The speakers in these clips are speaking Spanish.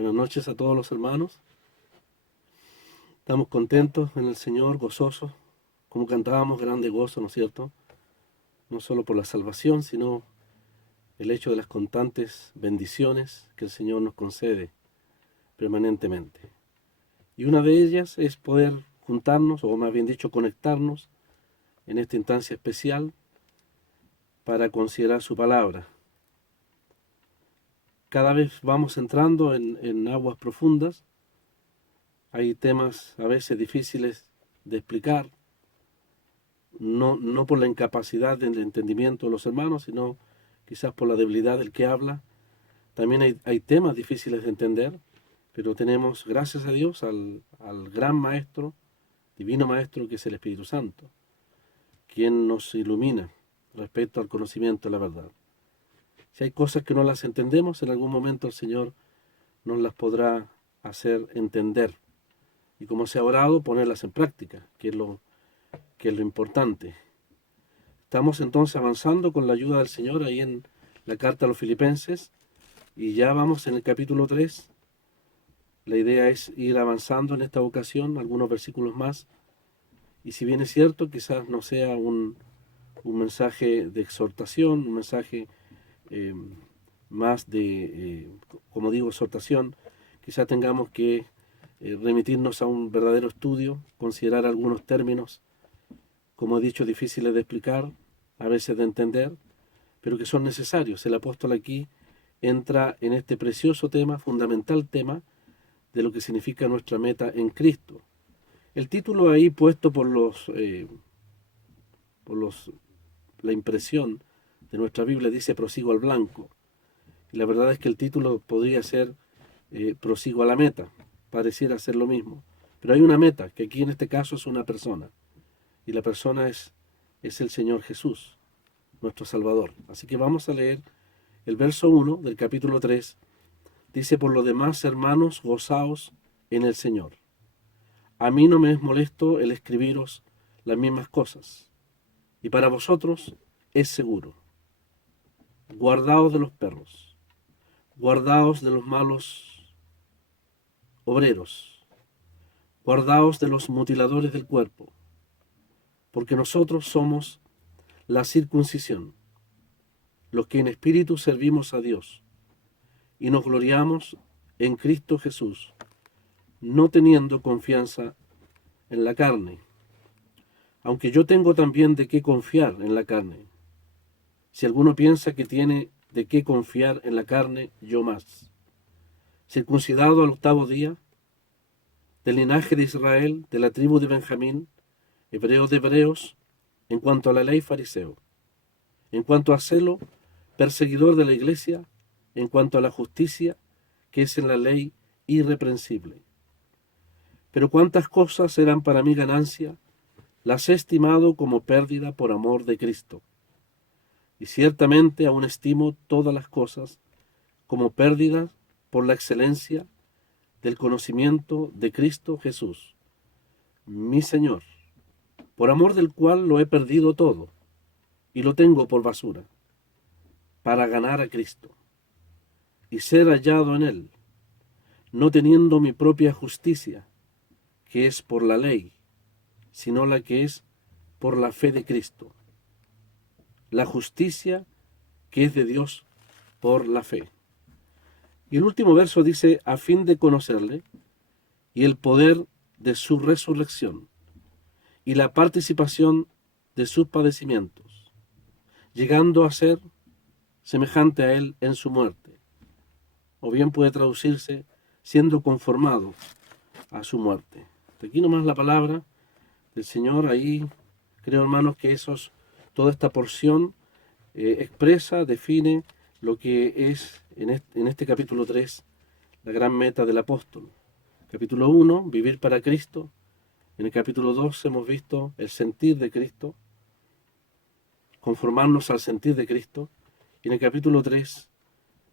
Buenas noches a todos los hermanos. Estamos contentos en el Señor, gozosos, como cantábamos, grande gozo, ¿no es cierto? No solo por la salvación, sino el hecho de las constantes bendiciones que el Señor nos concede permanentemente. Y una de ellas es poder juntarnos, o más bien dicho, conectarnos en esta instancia especial para considerar su palabra. Cada vez vamos entrando en aguas profundas. Hay temas a veces difíciles de explicar, no por la incapacidad del entendimiento de los hermanos, sino quizás por la debilidad del que habla. También hay temas difíciles de entender, pero tenemos, gracias a Dios, al gran Maestro, Divino Maestro, que es el Espíritu Santo, quien nos ilumina respecto al conocimiento de la verdad. Si hay cosas que no las entendemos, en algún momento el Señor nos las podrá hacer entender. Y como se ha orado, ponerlas en práctica, que es lo importante. Estamos entonces avanzando con la ayuda del Señor ahí en la carta a los Filipenses, y ya vamos en el capítulo 3. La idea es ir avanzando en esta ocasión, algunos versículos más, y si bien es cierto, quizás no sea un mensaje de exhortación, un mensaje más de, como digo, exhortación, quizás tengamos que remitirnos a un verdadero estudio, considerar algunos términos, como he dicho, difíciles de explicar, a veces de entender, pero que son necesarios. El apóstol aquí entra en este precioso tema, fundamental tema, de lo que significa nuestra meta en Cristo. El título ahí puesto por la impresión de nuestra Biblia dice prosigo al blanco. Y la verdad es que el título podría ser prosigo a la meta, pareciera ser lo mismo. Pero hay una meta, que aquí en este caso es una persona. Y la persona es el Señor Jesús, nuestro Salvador. Así que vamos a leer el verso 1 del capítulo 3. Dice: por lo demás, hermanos, gozaos en el Señor. A mí no me es molesto el escribiros las mismas cosas, y para vosotros es seguro. Guardaos de los perros, guardaos de los malos obreros, guardaos de los mutiladores del cuerpo, porque nosotros somos la circuncisión, los que en espíritu servimos a Dios, y nos gloriamos en Cristo Jesús, no teniendo confianza en la carne, aunque yo tengo también de qué confiar en la carne. Si alguno piensa que tiene de qué confiar en la carne, yo más. Circuncidado al 8º día, del linaje de Israel, de la tribu de Benjamín, hebreo de hebreos, en cuanto a la ley, fariseo, en cuanto a celo, perseguidor de la iglesia, en cuanto a la justicia, que es en la ley, irreprensible. Pero cuántas cosas eran para mí ganancia, las he estimado como pérdida por amor de Cristo. Y ciertamente aún estimo todas las cosas como pérdida por la excelencia del conocimiento de Cristo Jesús, mi Señor, por amor del cual lo he perdido todo y lo tengo por basura, para ganar a Cristo y ser hallado en Él, no teniendo mi propia justicia, que es por la ley, sino la que es por la fe de Cristo, la justicia que es de Dios por la fe. Y el último verso dice: a fin de conocerle y el poder de su resurrección y la participación de sus padecimientos, llegando a ser semejante a él en su muerte. O bien puede traducirse: siendo conformado a su muerte. Hasta aquí nomás la palabra del Señor. Ahí creo, hermanos, que toda esta porción expresa, define lo que es en este capítulo 3 la gran meta del apóstol. Capítulo 1, vivir para Cristo. En el capítulo 2 hemos visto el sentir de Cristo, conformarnos al sentir de Cristo. Y en el capítulo 3,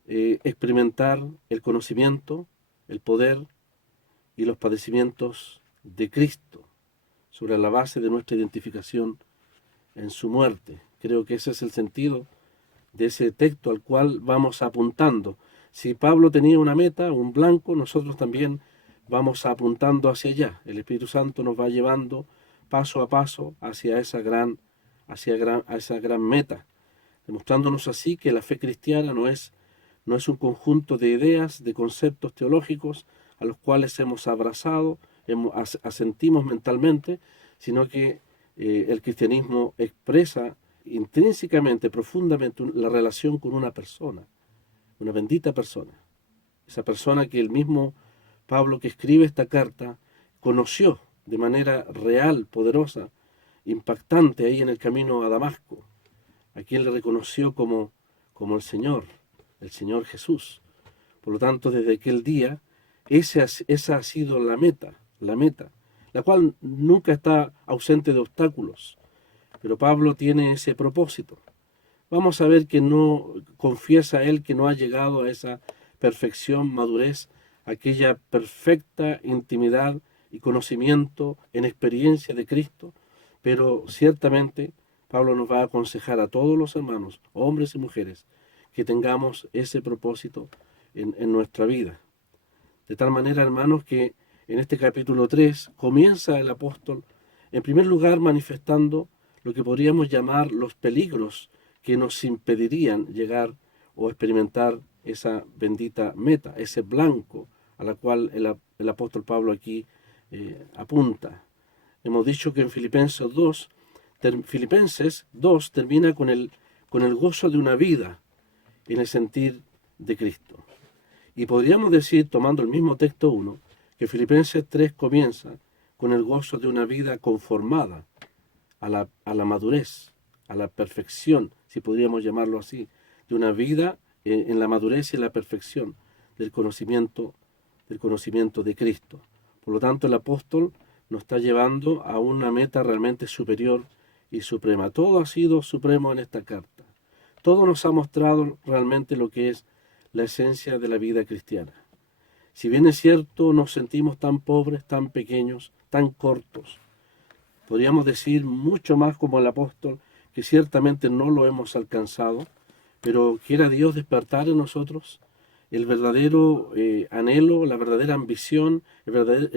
experimentar el conocimiento, el poder y los padecimientos de Cristo, sobre la base de nuestra identificación en su muerte. Creo que ese es el sentido de ese texto al cual vamos apuntando. Si Pablo tenía una meta, un blanco, nosotros también vamos apuntando hacia allá. El Espíritu Santo nos va llevando paso a paso hacia a esa gran meta, demostrándonos así que la fe cristiana no es un conjunto de ideas, de conceptos teológicos a los cuales hemos abrazado, asentimos mentalmente, sino que el cristianismo expresa intrínsecamente, profundamente la relación con una persona, una bendita persona. Esa persona que el mismo Pablo que escribe esta carta conoció de manera real, poderosa, impactante ahí en el camino a Damasco, a quien le reconoció como el Señor Jesús. Por lo tanto, desde aquel día, esa ha sido la meta, la cual nunca está ausente de obstáculos, pero Pablo tiene ese propósito. Vamos a ver que no confiesa él que no ha llegado a esa perfección, madurez, aquella perfecta intimidad y conocimiento en experiencia de Cristo, pero ciertamente Pablo nos va a aconsejar a todos los hermanos, hombres y mujeres, que tengamos ese propósito en nuestra vida. De tal manera, hermanos, que en este capítulo 3 comienza el apóstol, en primer lugar, manifestando lo que podríamos llamar los peligros que nos impedirían llegar o experimentar esa bendita meta, ese blanco a la cual el apóstol Pablo aquí apunta. Hemos dicho que en Filipenses 2 termina con el gozo de una vida en el sentir de Cristo. Y podríamos decir, tomando el mismo texto 1, que Filipenses 3 comienza con el gozo de una vida conformada a la madurez, a la perfección, si podríamos llamarlo así, de una vida en la madurez y en la perfección del conocimiento de Cristo. Por lo tanto, el apóstol nos está llevando a una meta realmente superior y suprema. Todo ha sido supremo en esta carta. Todo nos ha mostrado realmente lo que es la esencia de la vida cristiana. Si bien es cierto, nos sentimos tan pobres, tan pequeños, tan cortos, podríamos decir mucho más como el apóstol, que ciertamente no lo hemos alcanzado, pero quiera Dios despertar en nosotros el verdadero anhelo, la verdadera ambición, el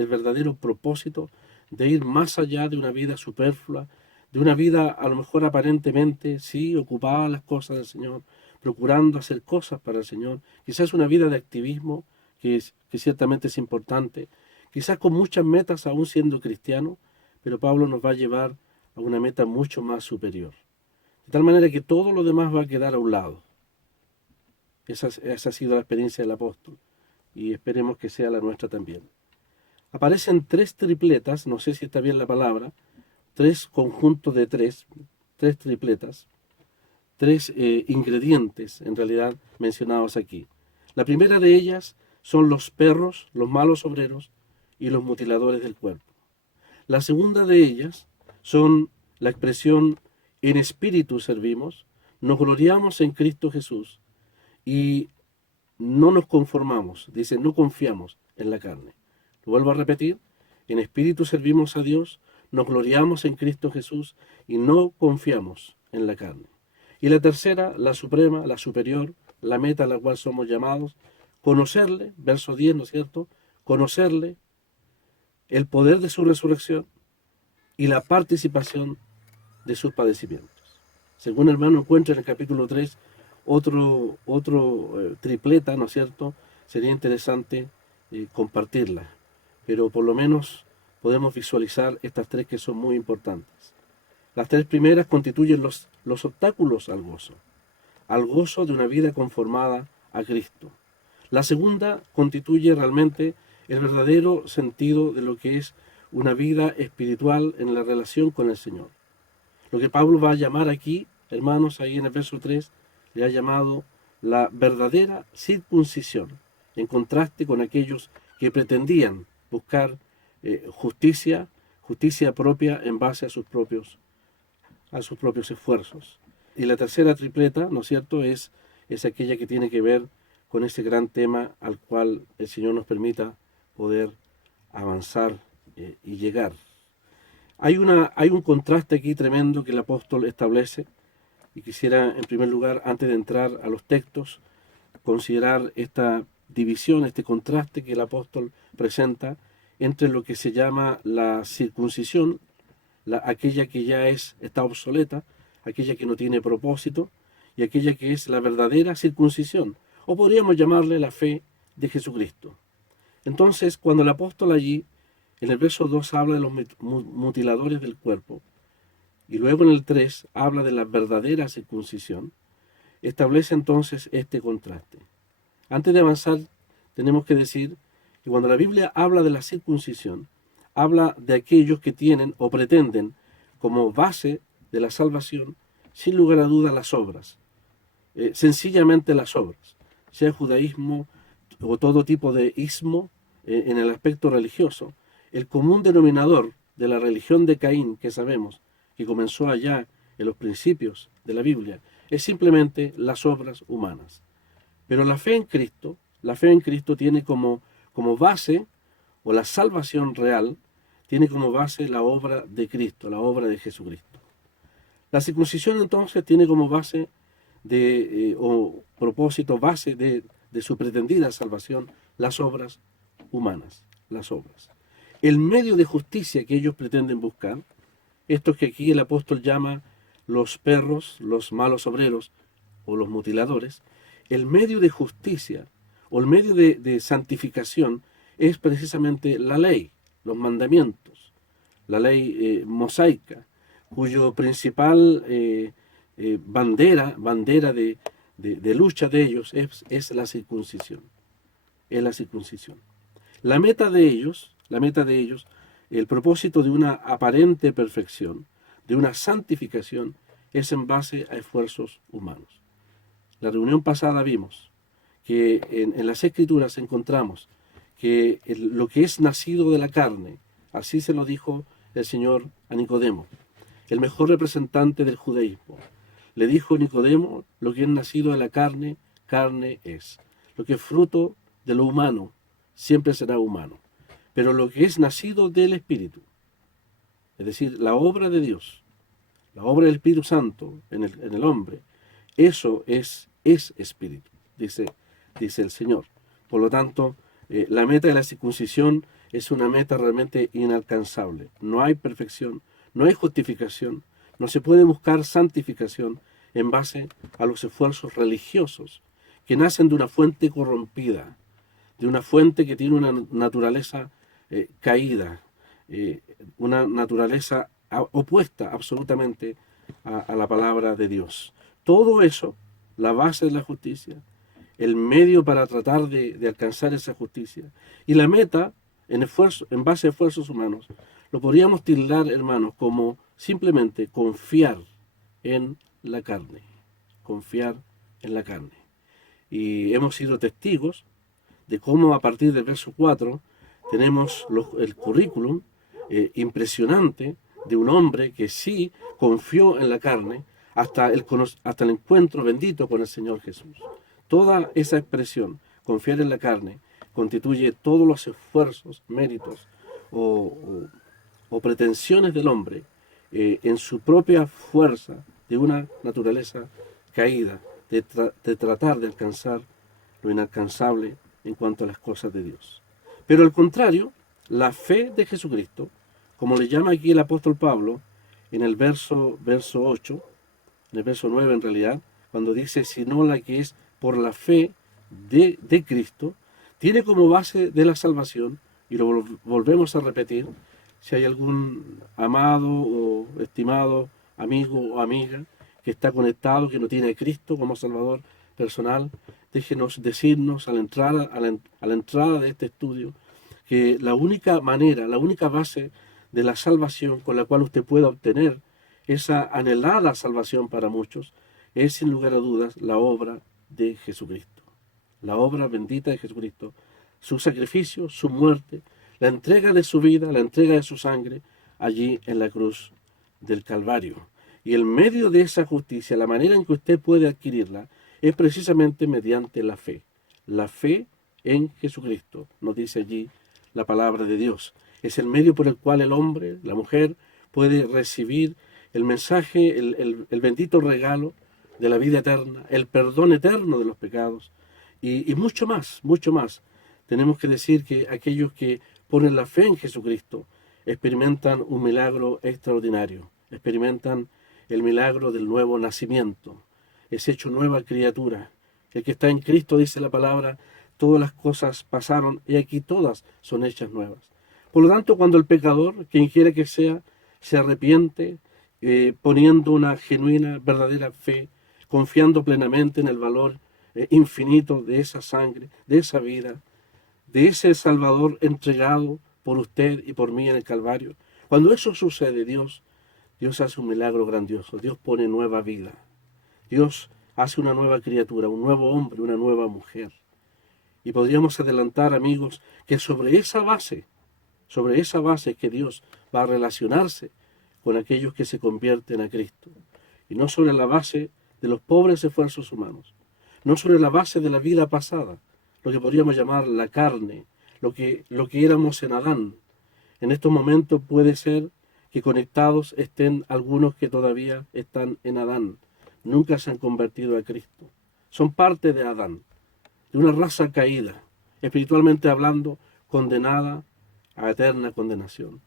verdadero propósito de ir más allá de una vida superflua, de una vida a lo mejor aparentemente, sí, ocupada en las cosas del Señor, procurando hacer cosas para el Señor, quizás una vida de activismo, que ciertamente es importante, quizás con muchas metas aún siendo cristiano, pero Pablo nos va a llevar a una meta mucho más superior. De tal manera que todo lo demás va a quedar a un lado. Esa ha sido la experiencia del apóstol y esperemos que sea la nuestra también. Aparecen tres tripletas, no sé si está bien la palabra, tres conjuntos de tres tripletas, tres ingredientes en realidad mencionados aquí. La primera de ellas son los perros, los malos obreros y los mutiladores del cuerpo. La segunda de ellas son la expresión en espíritu servimos, nos gloriamos en Cristo Jesús y no nos conformamos, dice, no confiamos en la carne. Lo vuelvo a repetir, en espíritu servimos a Dios, nos gloriamos en Cristo Jesús y no confiamos en la carne. Y la tercera, la suprema, la superior, la meta a la cual somos llamados, conocerle, verso 10, ¿no es cierto? Conocerle, el poder de su resurrección y la participación de sus padecimientos. Según el hermano encuentra en el capítulo 3 otro tripleta, ¿no es cierto? Sería interesante compartirla, pero por lo menos podemos visualizar estas tres que son muy importantes. Las tres primeras constituyen los obstáculos al gozo de una vida conformada a Cristo. La segunda constituye realmente el verdadero sentido de lo que es una vida espiritual en la relación con el Señor. Lo que Pablo va a llamar aquí, hermanos, ahí en el verso 3, le ha llamado la verdadera circuncisión, en contraste con aquellos que pretendían buscar justicia propia en base a sus propios esfuerzos. Y la tercera tripleta, ¿no es cierto?, es aquella que tiene que ver con ese gran tema al cual el Señor nos permita poder avanzar y llegar. Hay un contraste aquí tremendo que el apóstol establece y quisiera en primer lugar, antes de entrar a los textos, considerar esta división, este contraste que el apóstol presenta entre lo que se llama la circuncisión, aquella que ya está obsoleta, aquella que no tiene propósito, y aquella que es la verdadera circuncisión, o podríamos llamarle la fe de Jesucristo. Entonces, cuando el apóstol allí, en el verso 2, habla de los mutiladores del cuerpo, y luego en el 3 habla de la verdadera circuncisión, establece entonces este contraste. Antes de avanzar, tenemos que decir que cuando la Biblia habla de la circuncisión, habla de aquellos que tienen o pretenden como base de la salvación, sin lugar a dudas, las obras. Sencillamente las obras, sea judaísmo o todo tipo de ismo en el aspecto religioso. El común denominador de la religión de Caín, que sabemos que comenzó allá en los principios de la Biblia, es simplemente las obras humanas. Pero la fe en Cristo tiene como base, o la salvación real, tiene como base la obra de Cristo, la obra de Jesucristo. La circuncisión entonces tiene como base o propósito base de su pretendida salvación las obras humanas, las obras. El medio de justicia que ellos pretenden buscar, estos que aquí el apóstol llama los perros, los malos obreros o los mutiladores, el medio de justicia o el medio de santificación es precisamente la ley, los mandamientos, la ley mosaica, cuyo principal bandera de lucha de ellos es la circuncisión. Es la circuncisión. La meta de ellos, el propósito de una aparente perfección, de una santificación, es en base a esfuerzos humanos. La reunión pasada vimos que en las Escrituras encontramos que lo que es nacido de la carne, así se lo dijo el Señor a Nicodemo, el mejor representante del judaísmo. Le dijo Nicodemo, lo que es nacido de la carne, carne es. Lo que es fruto de lo humano, siempre será humano. Pero lo que es nacido del Espíritu, es decir, la obra de Dios, la obra del Espíritu Santo en el hombre, eso es Espíritu, dice el Señor. Por lo tanto, la meta de la circuncisión es una meta realmente inalcanzable. No hay perfección, no hay justificación, no se puede buscar santificación en base a los esfuerzos religiosos que nacen de una fuente corrompida, de una fuente que tiene una naturaleza caída, una naturaleza opuesta absolutamente a la palabra de Dios. Todo eso, la base de la justicia, el medio para tratar de alcanzar esa justicia y la meta en base a esfuerzos humanos, lo podríamos tildar, hermanos, como simplemente confiar en la carne, confiar en la carne. Y hemos sido testigos de cómo a partir del verso 4 tenemos el currículum impresionante de un hombre que sí confió en la carne hasta el encuentro bendito con el Señor Jesús. Toda esa expresión, confiar en la carne, constituye todos los esfuerzos, méritos o pretensiones del hombre en su propia fuerza de una naturaleza caída, de tratar de alcanzar lo inalcanzable en cuanto a las cosas de Dios. Pero al contrario, la fe de Jesucristo, como le llama aquí el apóstol Pablo, en el verso 8, en el verso 9 en realidad, cuando dice, sino la que es por la fe de Cristo, tiene como base de la salvación, y lo volvemos a repetir, si hay algún amado o estimado amigo o amiga que está conectado, que no tiene a Cristo como Salvador personal, déjenos decirnos a la entrada de este estudio que la única manera, la única base de la salvación con la cual usted pueda obtener esa anhelada salvación para muchos es sin lugar a dudas la obra de Jesucristo, la obra bendita de Jesucristo, su sacrificio, su muerte, la entrega de su vida, la entrega de su sangre allí en la cruz del Calvario. Y el medio de esa justicia, la manera en que usted puede adquirirla, es precisamente mediante la fe en Jesucristo, nos dice allí la palabra de Dios. Es el medio por el cual el hombre, la mujer, puede recibir el mensaje, el bendito regalo de la vida eterna, el perdón eterno de los pecados, Y mucho más, mucho más. Tenemos que decir que aquellos que ponen la fe en Jesucristo experimentan un milagro extraordinario, experimentan el milagro del nuevo nacimiento, es hecho nueva criatura. El que está en Cristo, dice la palabra, todas las cosas pasaron y aquí todas son hechas nuevas. Por lo tanto, cuando el pecador, quien quiera que sea, se arrepiente, poniendo una genuina, verdadera fe, confiando plenamente en el valor infinito de esa sangre, de esa vida, de ese Salvador entregado por usted y por mí en el Calvario. Cuando eso sucede, Dios hace un milagro grandioso. Dios pone nueva vida. Dios hace una nueva criatura, un nuevo hombre, una nueva mujer. Y podríamos adelantar, amigos, que sobre esa base que Dios va a relacionarse con aquellos que se convierten a Cristo. Y no sobre la base de los pobres esfuerzos humanos, no sobre la base de la vida pasada, lo que podríamos llamar la carne, lo que éramos en Adán. En estos momentos puede ser que conectados estén algunos que todavía están en Adán, nunca se han convertido a Cristo. Son parte de Adán, de una raza caída, espiritualmente hablando, condenada a eterna condenación.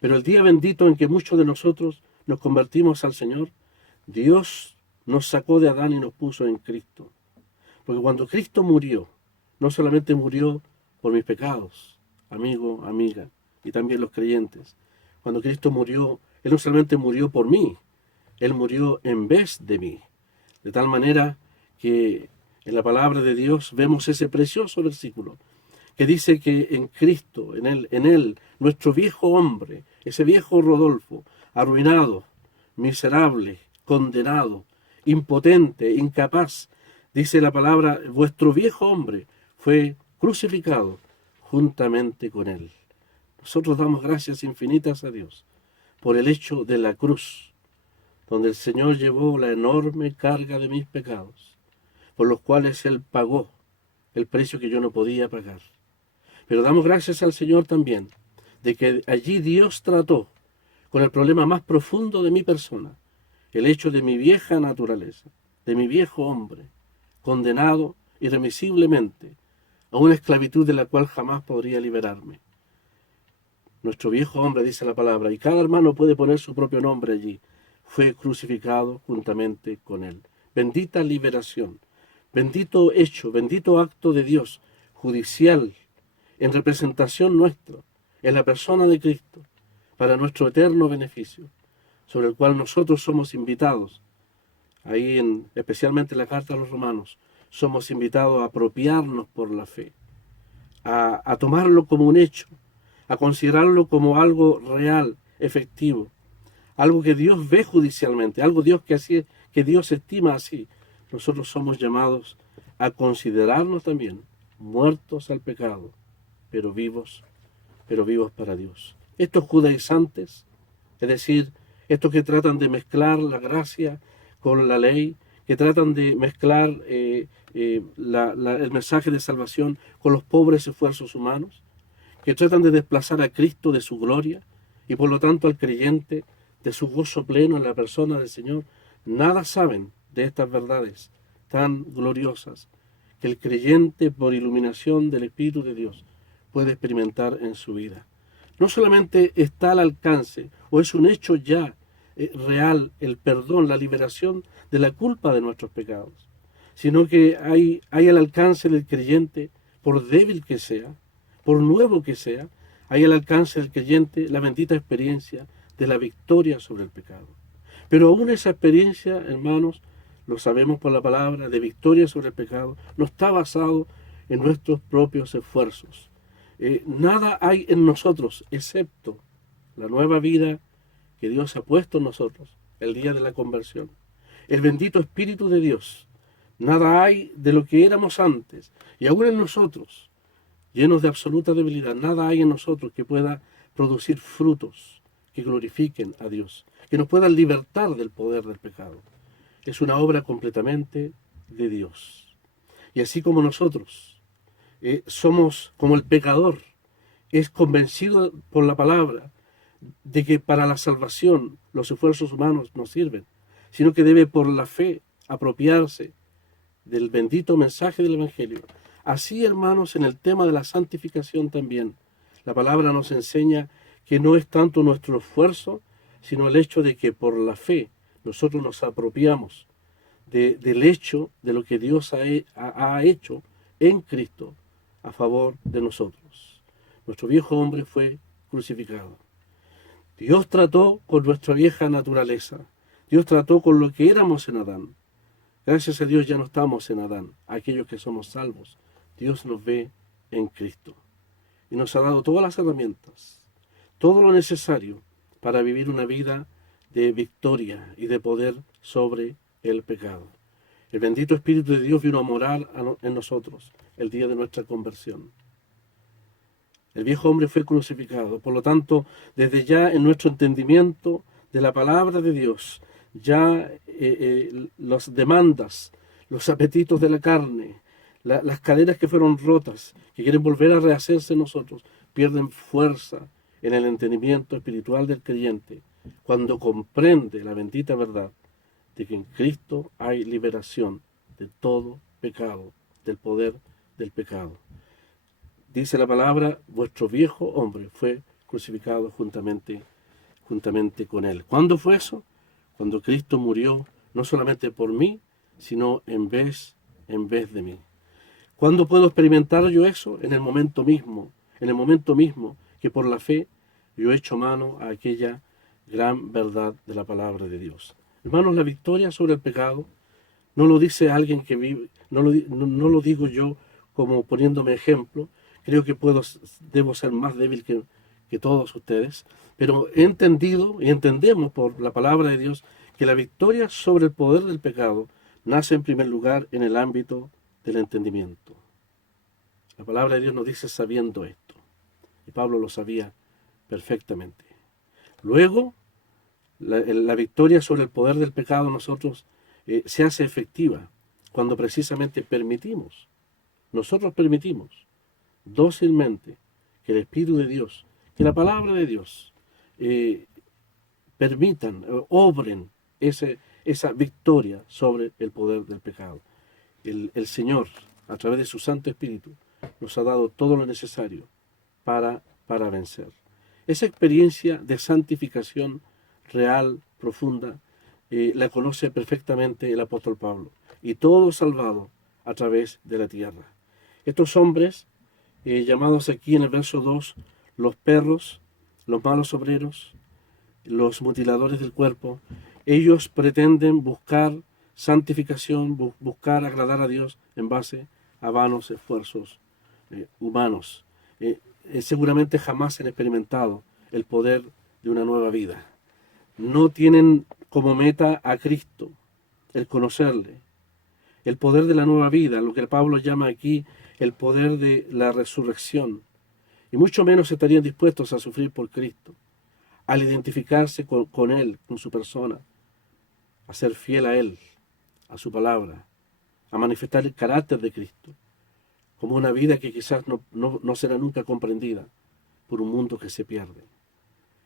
Pero el día bendito en que muchos de nosotros nos convertimos al Señor, Dios nos sacó de Adán y nos puso en Cristo. Porque cuando Cristo murió, no solamente murió por mis pecados, amigo, amiga, y también los creyentes. Cuando Cristo murió, Él no solamente murió por mí, Él murió en vez de mí. De tal manera que en la palabra de Dios vemos ese precioso versículo que dice que en Cristo, en él, nuestro viejo hombre, ese viejo Rodolfo, arruinado, miserable, condenado, impotente, incapaz, dice la palabra, vuestro viejo hombre fue crucificado juntamente con él. Nosotros damos gracias infinitas a Dios por el hecho de la cruz, donde el Señor llevó la enorme carga de mis pecados, por los cuales Él pagó el precio que yo no podía pagar. Pero damos gracias al Señor también de que allí Dios trató con el problema más profundo de mi persona, el hecho de mi vieja naturaleza, de mi viejo hombre, condenado irremisiblemente a una esclavitud de la cual jamás podría liberarme. Nuestro viejo hombre, dice la palabra, y cada hermano puede poner su propio nombre allí, fue crucificado juntamente con él. Bendita liberación, bendito hecho, bendito acto de Dios, judicial, en representación nuestra, en la persona de Cristo, para nuestro eterno beneficio, sobre el cual nosotros somos invitados. Ahí, especialmente en la carta a los romanos, somos invitados a apropiarnos por la fe, a tomarlo como un hecho, a considerarlo como algo real, efectivo, algo que Dios ve judicialmente, algo que Dios estima así. Nosotros somos llamados a considerarnos también muertos al pecado, pero vivos para Dios. Estos judaizantes, es decir, estos que tratan de mezclar la gracia con la ley, que tratan de mezclar el mensaje de salvación con los pobres esfuerzos humanos, que tratan de desplazar a Cristo de su gloria y por lo tanto al creyente de su gozo pleno en la persona del Señor, nada saben de estas verdades tan gloriosas que el creyente por iluminación del Espíritu de Dios puede experimentar en su vida. No solamente está al alcance o es un hecho ya real el perdón, la liberación de la culpa de nuestros pecados, sino que hay al alcance del creyente, por débil que sea, por nuevo que sea, hay al alcance del creyente la bendita experiencia de la victoria sobre el pecado. Pero aún esa experiencia, hermanos, lo sabemos por la palabra, de victoria sobre el pecado, no está basado en nuestros propios esfuerzos. Nada hay en nosotros excepto la nueva vida que Dios ha puesto en nosotros el día de la conversión. El bendito Espíritu de Dios. Nada hay de lo que éramos antes. Y aún en nosotros, llenos de absoluta debilidad, nada hay en nosotros que pueda producir frutos que glorifiquen a Dios, que nos puedan libertar del poder del pecado. Es una obra completamente de Dios. Y así como nosotros somos como el pecador, es convencido por la palabra de que para la salvación los esfuerzos humanos no sirven, sino que debe por la fe apropiarse del bendito mensaje del Evangelio. Así, hermanos, en el tema de la santificación también, la palabra nos enseña que no es tanto nuestro esfuerzo, sino el hecho de que por la fe nosotros nos apropiamos del hecho de lo que Dios ha hecho en Cristo a favor de nosotros. Nuestro viejo hombre fue crucificado. Dios trató con nuestra vieja naturaleza. Dios trató con lo que éramos en Adán. Gracias a Dios ya no estamos en Adán. Aquellos que somos salvos, Dios nos ve en Cristo. Y nos ha dado todas las herramientas, todo lo necesario para vivir una vida de victoria y de poder sobre el pecado. El bendito Espíritu de Dios vino a morar en nosotros el día de nuestra conversión. El viejo hombre fue crucificado. Por lo tanto, desde ya en nuestro entendimiento de la palabra de Dios, ya las demandas, los apetitos de la carne, las cadenas que fueron rotas, que quieren volver a rehacerse en nosotros, pierden fuerza en el entendimiento espiritual del creyente cuando comprende la bendita verdad de que en Cristo hay liberación de todo pecado, del poder del pecado. Dice la palabra, vuestro viejo hombre fue crucificado juntamente con él. ¿Cuándo fue eso? Cuando Cristo murió no solamente por mí, sino en vez de mí. ¿Cuándo puedo experimentar yo eso? En el momento mismo que por la fe yo echo mano a aquella gran verdad de la palabra de Dios. Hermanos, la victoria sobre el pecado no lo dice alguien que vive, no lo digo yo como poniéndome ejemplo. Creo que debo ser más débil que todos ustedes, pero he entendido y entendemos por la palabra de Dios que la victoria sobre el poder del pecado nace en primer lugar en el ámbito del entendimiento. La palabra de Dios nos dice sabiendo esto, y Pablo lo sabía perfectamente. Luego, la victoria sobre el poder del pecado en nosotros se hace efectiva cuando precisamente nosotros permitimos dócilmente que el Espíritu de Dios, que la palabra de Dios obren esa victoria sobre el poder del pecado. El Señor, a través de su Santo Espíritu, nos ha dado todo lo necesario para vencer. Esa experiencia de santificación real, profunda, la conoce perfectamente el apóstol Pablo, y todo salvado a través de la tierra. Estos hombres, llamados aquí en el verso 2, los perros, los malos obreros, los mutiladores del cuerpo, ellos pretenden buscar santificación, buscar agradar a Dios en base a vanos esfuerzos humanos. Seguramente jamás han experimentado el poder de una nueva vida. No tienen como meta a Cristo, el conocerle, el poder de la nueva vida, lo que Pablo llama aquí el poder de la resurrección, y mucho menos estarían dispuestos a sufrir por Cristo, al identificarse con Él, con su persona, a ser fiel a Él, a su palabra, a manifestar el carácter de Cristo, como una vida que quizás no será nunca comprendida por un mundo que se pierde.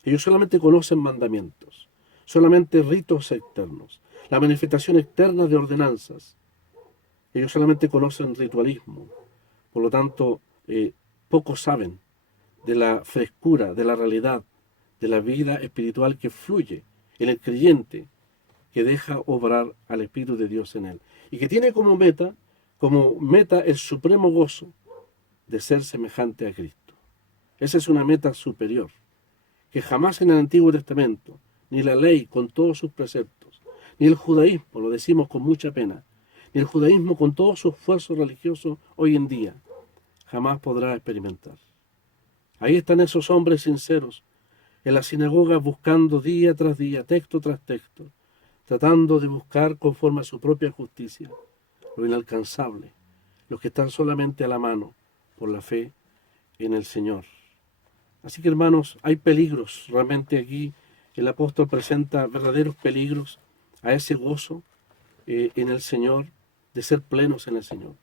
Ellos solamente conocen mandamientos, solamente ritos externos, la manifestación externa de ordenanzas. Ellos solamente conocen ritualismo. Por lo tanto, pocos saben de la frescura, de la realidad, de la vida espiritual que fluye en el creyente que deja obrar al Espíritu de Dios en él. Y que tiene como meta el supremo gozo de ser semejante a Cristo. Esa es una meta superior, que jamás en el Antiguo Testamento, ni la ley con todos sus preceptos, ni el judaísmo, lo decimos con mucha pena, ni el judaísmo con todo su esfuerzo religioso hoy en día, jamás podrá experimentar. Ahí están esos hombres sinceros en la sinagoga buscando día tras día, texto tras texto, tratando de buscar conforme a su propia justicia lo inalcanzable, los que están solamente a la mano por la fe en el Señor. Así que, hermanos, hay peligros. Realmente aquí el apóstol presenta verdaderos peligros a ese gozo en el Señor, de ser plenos en el Señor.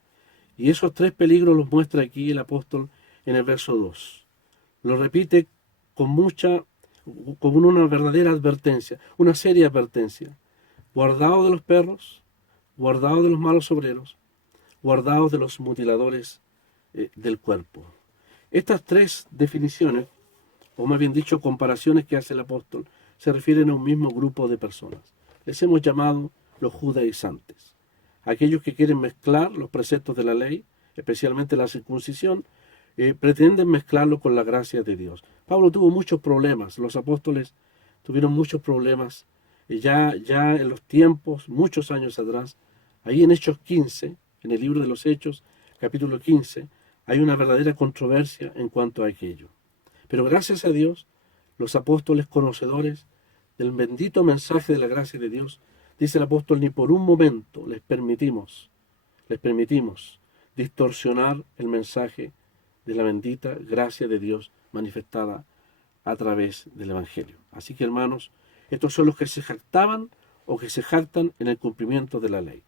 Y esos tres peligros los muestra aquí el apóstol en el verso 2. Lo repite con una verdadera advertencia, una seria advertencia. Guardaos de los perros, guardaos de los malos obreros, guardaos de los mutiladores del cuerpo. Estas tres definiciones, o más bien dicho, comparaciones que hace el apóstol, se refieren a un mismo grupo de personas. Les hemos llamado los judaizantes, aquellos que quieren mezclar los preceptos de la ley, especialmente la circuncisión, pretenden mezclarlo con la gracia de Dios. Pablo tuvo muchos problemas, los apóstoles tuvieron muchos problemas, ya en los tiempos, muchos años atrás, ahí en Hechos 15, en el libro de los Hechos, capítulo 15, hay una verdadera controversia en cuanto a aquello. Pero gracias a Dios, los apóstoles conocedores del bendito mensaje de la gracia de Dios, dice el apóstol, ni por un momento les permitimos distorsionar el mensaje de la bendita gracia de Dios manifestada a través del Evangelio. Así que, hermanos, estos son los que se jactaban o que se jactan en el cumplimiento de la ley.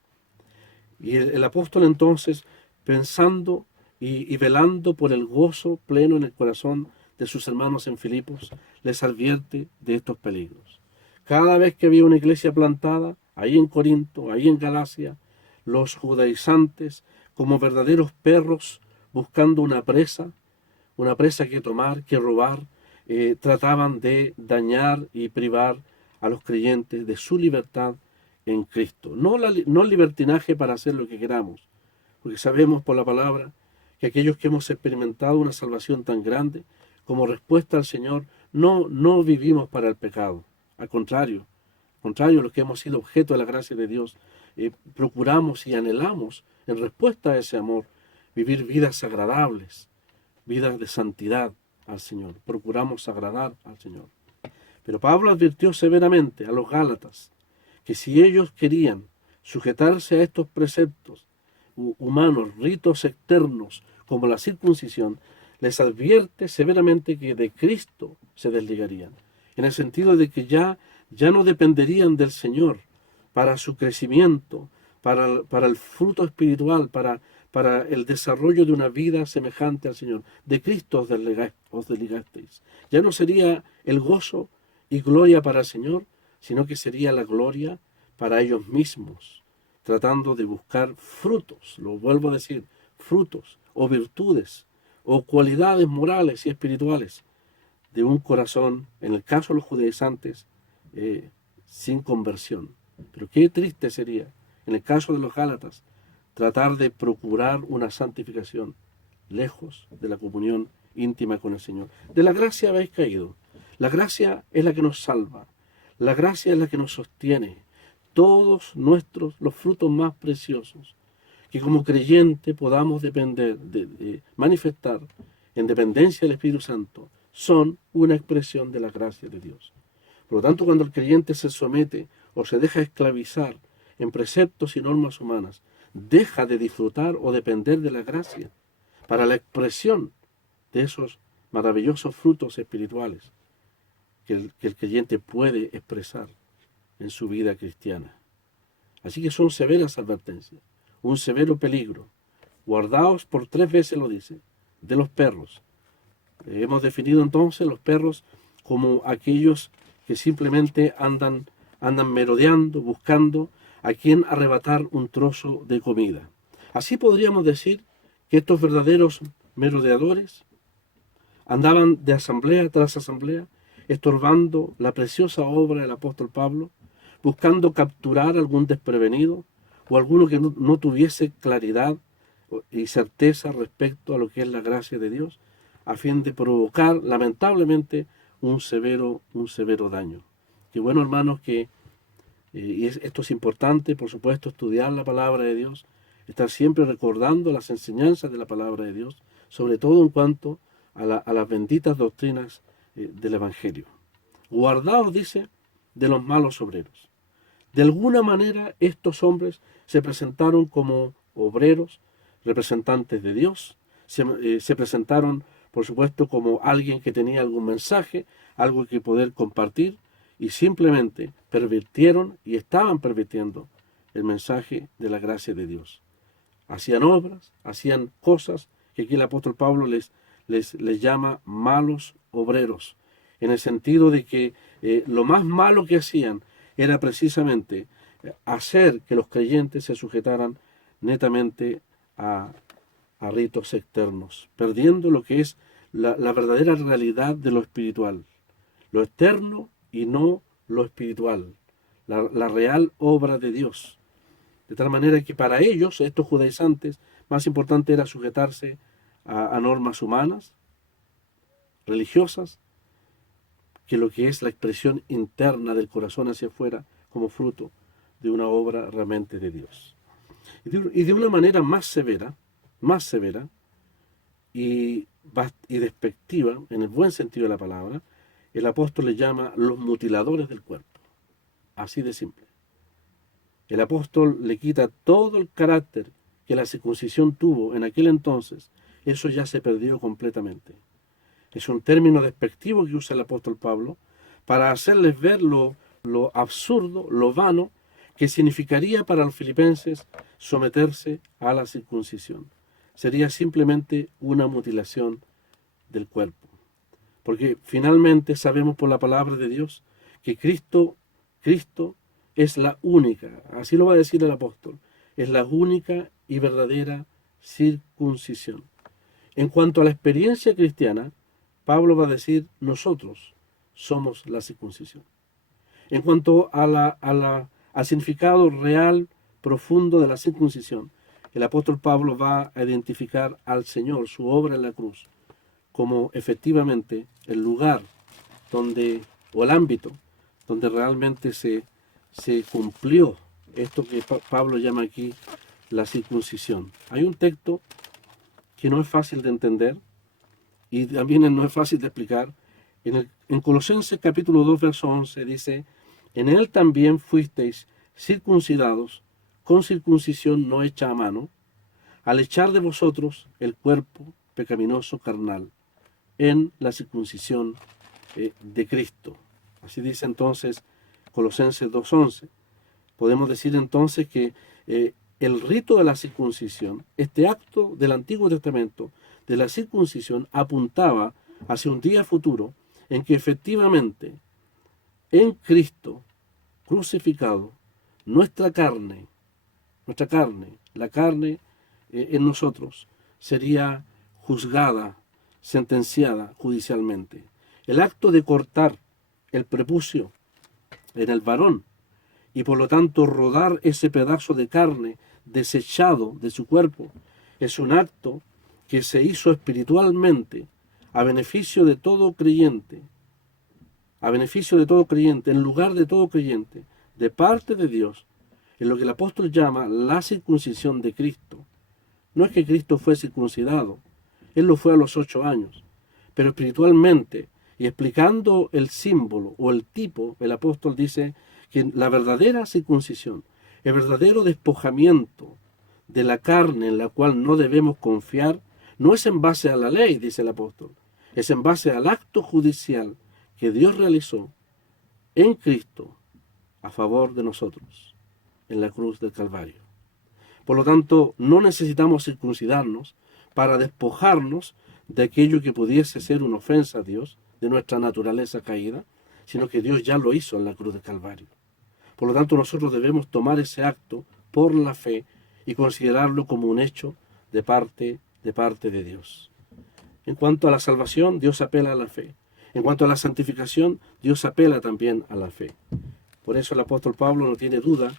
Y el apóstol entonces, pensando y velando por el gozo pleno en el corazón de sus hermanos en Filipos, les advierte de estos peligros. Cada vez que había una iglesia plantada, ahí en Corinto, ahí en Galacia, los judaizantes, como verdaderos perros, buscando una presa que tomar, que robar, trataban de dañar y privar a los creyentes de su libertad en Cristo. No libertinaje para hacer lo que queramos, porque sabemos por la palabra que aquellos que hemos experimentado una salvación tan grande, como respuesta al Señor, no vivimos para el pecado. Al contrario, los que hemos sido objeto de la gracia de Dios, procuramos y anhelamos, en respuesta a ese amor, vivir vidas agradables, vidas de santidad al Señor. Procuramos agradar al Señor. Pero Pablo advirtió severamente a los Gálatas que si ellos querían sujetarse a estos preceptos humanos, ritos externos, como la circuncisión, les advierte severamente que de Cristo se desligarían, en el sentido de que ya no dependerían del Señor para su crecimiento, para el fruto espiritual, para el desarrollo de una vida semejante al Señor. De Cristo os desligasteis. Ya no sería el gozo y gloria para el Señor, sino que sería la gloria para ellos mismos, tratando de buscar frutos, lo vuelvo a decir, frutos o virtudes o cualidades morales y espirituales de un corazón, en el caso de los judaizantes, sin conversión. Pero qué triste sería, en el caso de los Gálatas, tratar de procurar una santificación lejos de la comunión íntima con el Señor. De la gracia habéis caído. La gracia es la que nos salva. La gracia es la que nos sostiene. Todos los frutos más preciosos, que como creyente podamos depender, de manifestar en dependencia del Espíritu Santo, son una expresión de la gracia de Dios. Por lo tanto, cuando el creyente se somete o se deja esclavizar en preceptos y normas humanas, deja de disfrutar o depender de la gracia para la expresión de esos maravillosos frutos espirituales que el creyente puede expresar en su vida cristiana. Así que son severas advertencias, un severo peligro. Guardaos, por 3 veces lo dice, de los perros. Hemos definido entonces los perros como aquellos que simplemente andan merodeando, buscando a quien arrebatar un trozo de comida. Así podríamos decir que estos verdaderos merodeadores andaban de asamblea tras asamblea, estorbando la preciosa obra del apóstol Pablo, buscando capturar algún desprevenido o alguno que no tuviese claridad y certeza respecto a lo que es la gracia de Dios, a fin de provocar, lamentablemente, un severo daño. Qué bueno, hermanos, que esto es importante, por supuesto, estudiar la palabra de Dios, estar siempre recordando las enseñanzas de la palabra de Dios, sobre todo en cuanto a las benditas doctrinas del Evangelio. Guardaos, dice, de los malos obreros. De alguna manera estos hombres se presentaron como obreros, representantes de Dios, se presentaron, por supuesto, como alguien que tenía algún mensaje, algo que poder compartir, y simplemente pervirtieron y estaban pervirtiendo el mensaje de la gracia de Dios. Hacían obras, hacían cosas que aquí el apóstol Pablo les llama malos obreros, en el sentido de que lo más malo que hacían era precisamente hacer que los creyentes se sujetaran netamente a, a ritos externos, perdiendo lo que es la verdadera realidad de lo espiritual, lo externo y no lo espiritual, la real obra de Dios. De tal manera que para ellos, estos judaizantes, más importante era sujetarse a normas humanas, religiosas, que lo que es la expresión interna del corazón hacia afuera como fruto de una obra realmente de Dios. Y de una manera más severa y despectiva, en el buen sentido de la palabra, el apóstol le llama los mutiladores del cuerpo. Así de simple. El apóstol le quita todo el carácter que la circuncisión tuvo en aquel entonces. Eso ya se perdió completamente. Es un término despectivo que usa el apóstol Pablo para hacerles ver lo absurdo, lo vano, que significaría para los filipenses someterse a la circuncisión. Sería simplemente una mutilación del cuerpo. Porque finalmente sabemos por la palabra de Dios que Cristo es la única, así lo va a decir el apóstol, es la única y verdadera circuncisión. En cuanto a la experiencia cristiana, Pablo va a decir, nosotros somos la circuncisión. En cuanto al significado real, profundo de la circuncisión, el apóstol Pablo va a identificar al Señor, su obra en la cruz, como efectivamente el lugar donde, o el ámbito, donde realmente se cumplió esto que Pablo llama aquí la circuncisión. Hay un texto que no es fácil de entender y también no es fácil de explicar. En Colosenses capítulo 2, verso 11 dice, en él también fuisteis circuncidados con circuncisión no hecha a mano, al echar de vosotros el cuerpo pecaminoso carnal en la circuncisión de Cristo. Así dice entonces Colosenses 2:11. Podemos decir entonces que el rito de la circuncisión, este acto del Antiguo Testamento de la circuncisión, apuntaba hacia un día futuro en que efectivamente en Cristo crucificado, nuestra carne, la carne en nosotros, sería juzgada, sentenciada judicialmente. El acto de cortar el prepucio en el varón y por lo tanto rodar ese pedazo de carne desechado de su cuerpo es un acto que se hizo espiritualmente a beneficio de todo creyente, en lugar de todo creyente, de parte de Dios, en lo que el apóstol llama la circuncisión de Cristo. No es que Cristo fue circuncidado, Él lo fue a los 8 años, pero espiritualmente, y explicando el símbolo o el tipo, el apóstol dice que la verdadera circuncisión, el verdadero despojamiento de la carne en la cual no debemos confiar, no es en base a la ley, dice el apóstol, es en base al acto judicial que Dios realizó en Cristo a favor de nosotros, en la cruz del Calvario. Por lo tanto, no necesitamos circuncidarnos para despojarnos de aquello que pudiese ser una ofensa a Dios, de nuestra naturaleza caída, sino que Dios ya lo hizo en la cruz del Calvario. Por lo tanto, nosotros debemos tomar ese acto por la fe y considerarlo como un hecho de parte de Dios. En cuanto a la salvación, Dios apela a la fe. En cuanto a la santificación, Dios apela también a la fe. Por eso el apóstol Pablo no tiene duda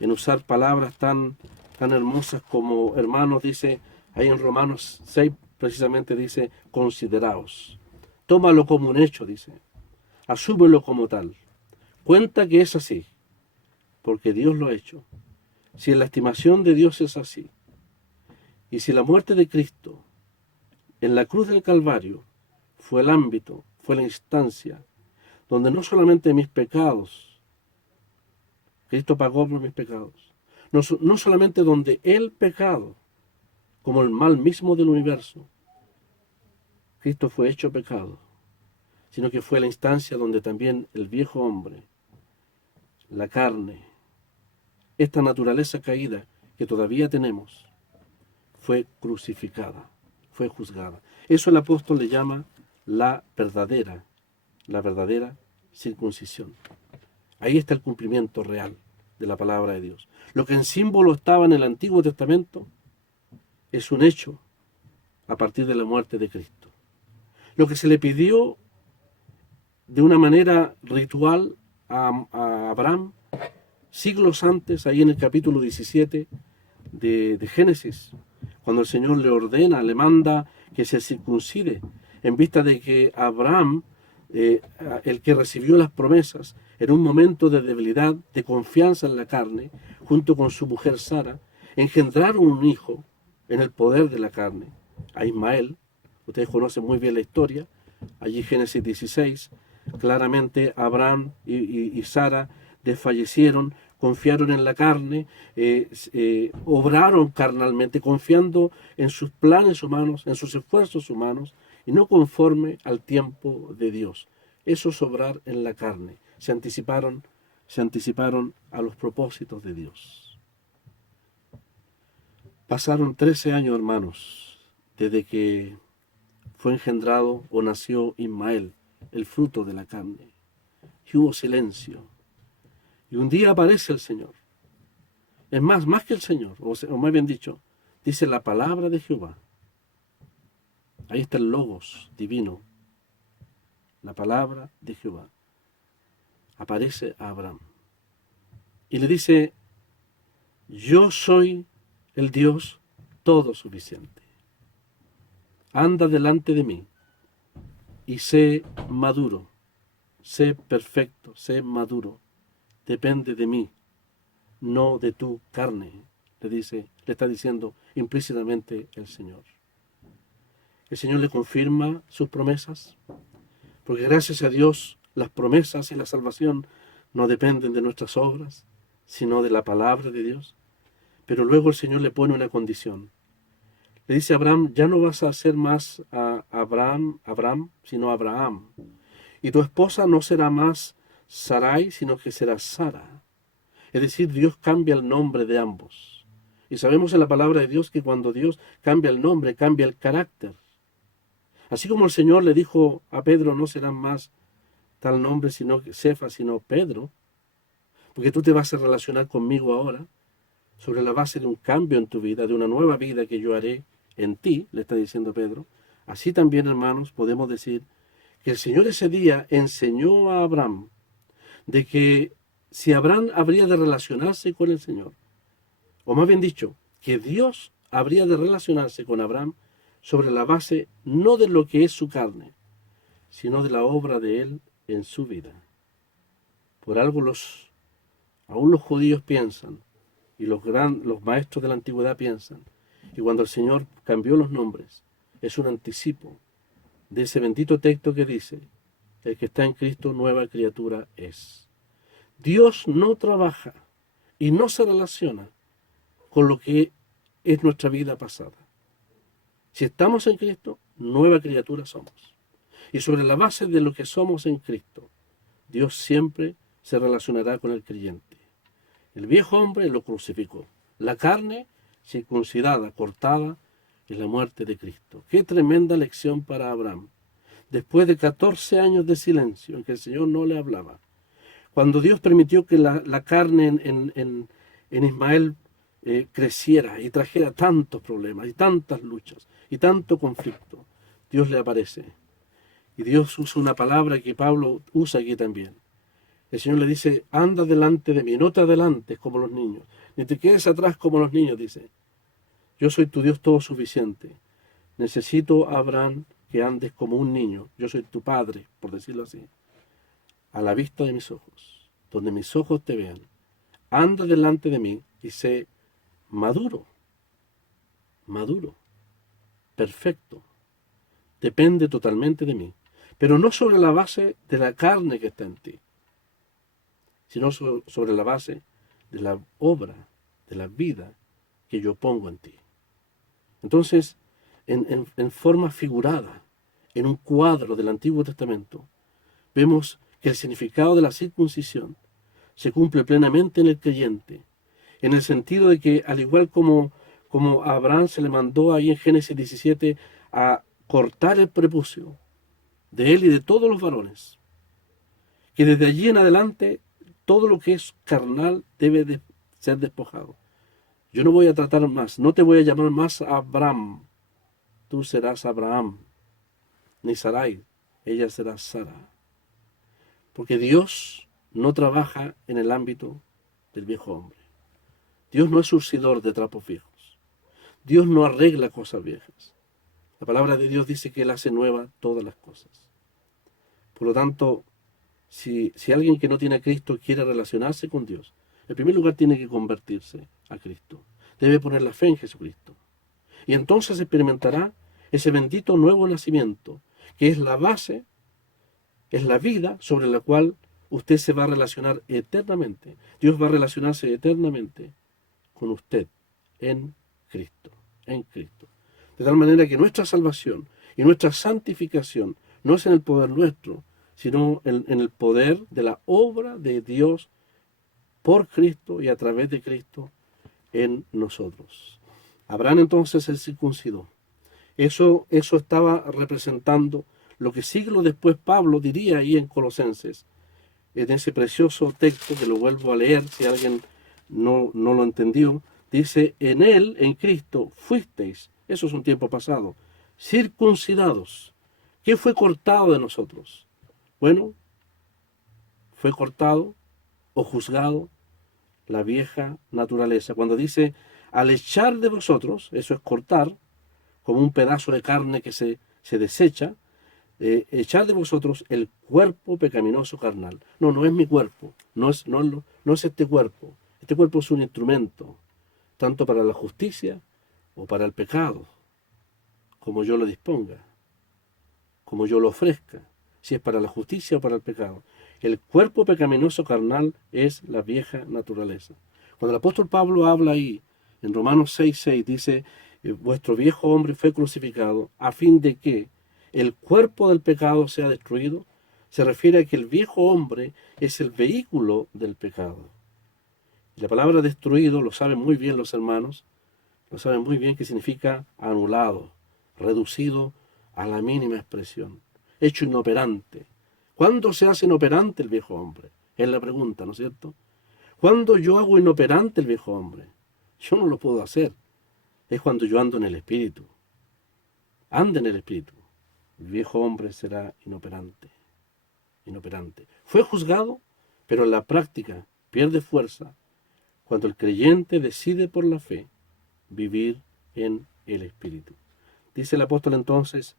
en usar palabras tan hermosas como, hermanos, dice, ahí en Romanos 6 precisamente dice, consideraos. Tómalo como un hecho, dice. Asúmelo como tal. Cuenta que es así, porque Dios lo ha hecho. Si en la estimación de Dios es así, y si la muerte de Cristo en la cruz del Calvario fue el ámbito, fue la instancia, donde no solamente mis pecados, Cristo pagó por mis pecados, no solamente donde el pecado, como el mal mismo del universo, Cristo fue hecho pecado, sino que fue la instancia donde también el viejo hombre, la carne, esta naturaleza caída que todavía tenemos, fue crucificada, fue juzgada. Eso el apóstol le llama la verdadera circuncisión. Ahí está el cumplimiento real de la palabra de Dios. Lo que en símbolo estaba en el Antiguo Testamento, es un hecho a partir de la muerte de Cristo. Lo que se le pidió de una manera ritual a Abraham siglos antes, ahí en el capítulo 17 de Génesis, cuando el Señor le ordena, le manda que se circuncide, en vista de que Abraham, el que recibió las promesas, en un momento de debilidad, de confianza en la carne, junto con su mujer Sara, engendraron un hijo en el poder de la carne, a Ismael. Ustedes conocen muy bien la historia, allí Génesis 16, claramente Abraham y Sara desfallecieron, confiaron en la carne, obraron carnalmente, confiando en sus planes humanos, en sus esfuerzos humanos, y no conforme al tiempo de Dios. Eso es obrar en la carne. Se anticiparon a los propósitos de Dios. Pasaron 13 años, hermanos, desde que fue engendrado o nació Ismael, el fruto de la carne. Y hubo silencio. Y un día aparece el Señor. Es más que el Señor, o más bien dicho, dice la palabra de Jehová. Ahí está el logos divino, la palabra de Jehová. Aparece a Abraham y le dice: yo soy el Dios todo suficiente. Anda delante de mí y sé maduro, sé perfecto, sé maduro. Depende de mí, no de tu carne, le está diciendo implícitamente el Señor. El Señor le confirma sus promesas, porque gracias a Dios las promesas y la salvación no dependen de nuestras obras, sino de la palabra de Dios. Pero luego el Señor le pone una condición. Le dice a Abraham: ya no vas a ser más a Abraham, sino Abraham. Y tu esposa no será más Sarai, sino que será Sara. Es decir, Dios cambia el nombre de ambos. Y sabemos en la palabra de Dios que cuando Dios cambia el nombre, cambia el carácter. Así como el Señor le dijo a Pedro: no será más tal nombre sino Cefas, sino Pedro, porque tú te vas a relacionar conmigo ahora sobre la base de un cambio en tu vida, de una nueva vida que yo haré en ti, le está diciendo Pedro. Así también, hermanos, podemos decir que el Señor ese día enseñó a Abraham de que si Abraham habría de relacionarse con el Señor, o más bien dicho, que Dios habría de relacionarse con Abraham sobre la base no de lo que es su carne, sino de la obra de Él en su vida. Por algo aún los judíos piensan, y los maestros de la antigüedad piensan, y cuando el Señor cambió los nombres, es un anticipo de ese bendito texto que dice: el que está en Cristo, nueva criatura es. Dios no trabaja y no se relaciona con lo que es nuestra vida pasada. Si estamos en Cristo, nueva criatura somos. Y sobre la base de lo que somos en Cristo, Dios siempre se relacionará con el creyente. El viejo hombre lo crucificó. La carne circuncidada, cortada en la muerte de Cristo. Qué tremenda lección para Abraham. Después de 14 años de silencio en que el Señor no le hablaba, cuando Dios permitió que la carne en Ismael creciera y trajera tantos problemas y tantas luchas y tanto conflicto, Dios le aparece. Y Dios usa una palabra que Pablo usa aquí también. El Señor le dice: anda delante de mí, no te adelantes como los niños, ni te quedes atrás como los niños, dice. Yo soy tu Dios todo suficiente. Necesito, Abraham, que andes como un niño. Yo soy tu padre, por decirlo así. A la vista de mis ojos, donde mis ojos te vean. Anda delante de mí y sé maduro, perfecto. Depende totalmente de mí. Pero no sobre la base de la carne que está en ti, sino sobre la base de la obra, de la vida que yo pongo en ti. Entonces, en forma figurada, en un cuadro del Antiguo Testamento, vemos que el significado de la circuncisión se cumple plenamente en el creyente, en el sentido de que, al igual como a Abraham se le mandó ahí en Génesis 17 a cortar el prepucio de él y de todos los varones, que desde allí en adelante todo lo que es carnal debe de ser despojado. Yo no voy a tratar más, no te voy a llamar más Abraham, tú serás Abraham, ni Sarai, ella será Sara. Porque Dios no trabaja en el ámbito del viejo hombre. Dios no es surcidor de trapos viejos. Dios no arregla cosas viejas. La palabra de Dios dice que Él hace nueva todas las cosas. Por lo tanto, si alguien que no tiene a Cristo quiere relacionarse con Dios, en primer lugar tiene que convertirse a Cristo. Debe poner la fe en Jesucristo. Y entonces experimentará ese bendito nuevo nacimiento, que es la base, es la vida sobre la cual usted se va a relacionar eternamente. Dios va a relacionarse eternamente con usted en Cristo, en Cristo. De tal manera que nuestra salvación y nuestra santificación no es en el poder nuestro, sino en el poder de la obra de Dios por Cristo y a través de Cristo en nosotros. Abraham entonces el circuncidó. Eso estaba representando lo que siglos después Pablo diría ahí en Colosenses, en ese precioso texto que lo vuelvo a leer si alguien no lo entendió. Dice, en él, en Cristo, fuisteis, eso es un tiempo pasado, circuncidados. ¿Qué fue cortado de nosotros? Bueno, fue cortado o juzgado la vieja naturaleza. Cuando dice, al echar de vosotros, eso es cortar, como un pedazo de carne que se desecha, echar de vosotros el cuerpo pecaminoso carnal. No es mi cuerpo, no es este cuerpo. Este cuerpo es un instrumento, tanto para la justicia o para el pecado, como yo lo disponga, como yo lo ofrezca, si es para la justicia o para el pecado. El cuerpo pecaminoso carnal es la vieja naturaleza. Cuando el apóstol Pablo habla ahí, en Romanos 6:6, dice, vuestro viejo hombre fue crucificado a fin de que el cuerpo del pecado sea destruido, se refiere a que el viejo hombre es el vehículo del pecado. Y la palabra destruido, lo saben muy bien los hermanos, lo saben muy bien que significa anulado, reducido a la mínima expresión, hecho inoperante. ¿Cuándo se hace inoperante el viejo hombre? Es la pregunta, ¿no es cierto? ¿Cuándo yo hago inoperante el viejo hombre? Yo no lo puedo hacer. Es cuando yo ando en el Espíritu. Ande en el Espíritu. El viejo hombre será inoperante. Inoperante. Fue juzgado, pero en la práctica pierde fuerza cuando el creyente decide por la fe vivir en el Espíritu. Dice el apóstol entonces,